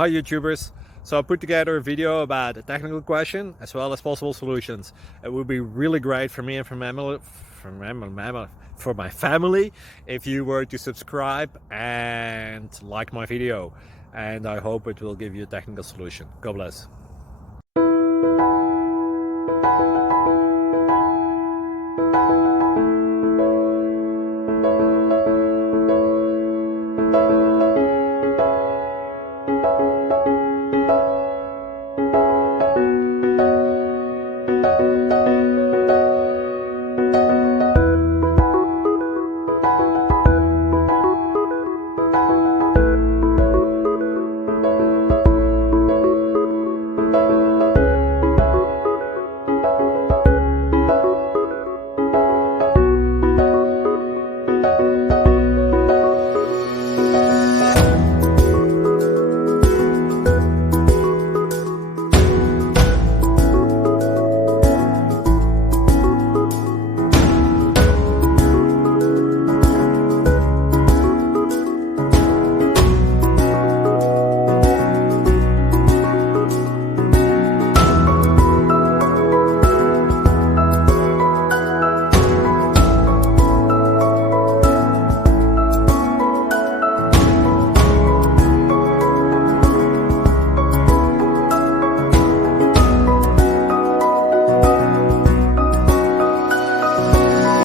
Hi YouTubers! So I put together a video about a technical question as well as possible solutions. It would be really great for me and for my family if you were to subscribe and like my video, and I hope it will give you a technical solution. God bless.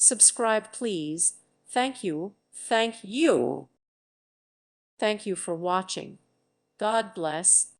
Subscribe, please. Thank you. Thank you. Thank you for watching. God bless.